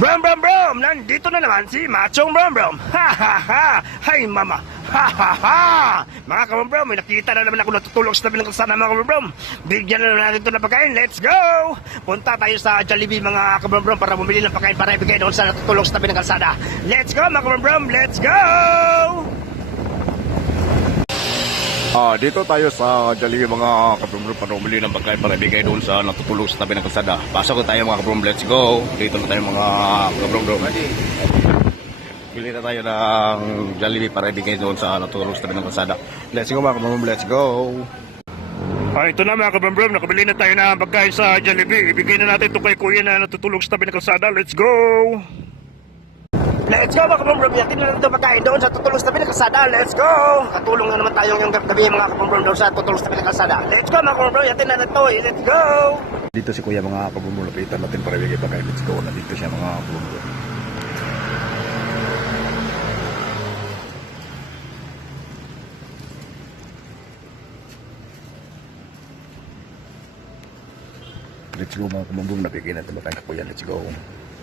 Brom Brom Brom! Nandito na naman si Machong Brom Brom! Ha ha ha! Hay mama! Ha ha ha! Mga kabrom Brom, may nakita na naman ako natutulog sa tabi ng kalsada mga kabrom Brom. Bigyan na naman natin ito na pagkain. Let's go! Punta tayo sa Jollibee mga kabrom Brom para bumili ng pagkain para ibigay doon sa natutulog sa tabi ng kalsada. Let's go mga kabrom Brom! Let's go! Ah, dito tayo sa Jollibee mga kabrumblum para umili ng pagkain para ibigay doon sa natutulog sa tabi ng kalsada. Pasok na tayo mga kabrumblum, let's go. Dito na tayo mga kabrumblum. Bili na tayo ng Jollibee para ibigay doon sa natutulog sa tabi ng kalsada. Let's go mga kabrumblum, let's go. Ah, ito na mga kabrom nakabili na tayo ng pagkain sa Jollibee. Ibigay na natin ito kay kuya na natutulog sa tabi ng kalsada. Let's go! Let's go mga kabrom Yatin na natin pagkain doon sa tutulog sa tabi ng kalsada. Let's go! Katulong na naman tayo yung gabi mga kabrom doon sa tutulog sa tabi ng kalsada. Let's go mga kabrom Yatin na natin. Let's go! Dito si kuya mga kabrumblum, lapitan natin para ibigay pagkain. Let's go, nandito siya mga kabrumblum. Let's go mga kabrumblum, nabigay natin pagkain na kuya. Let's go.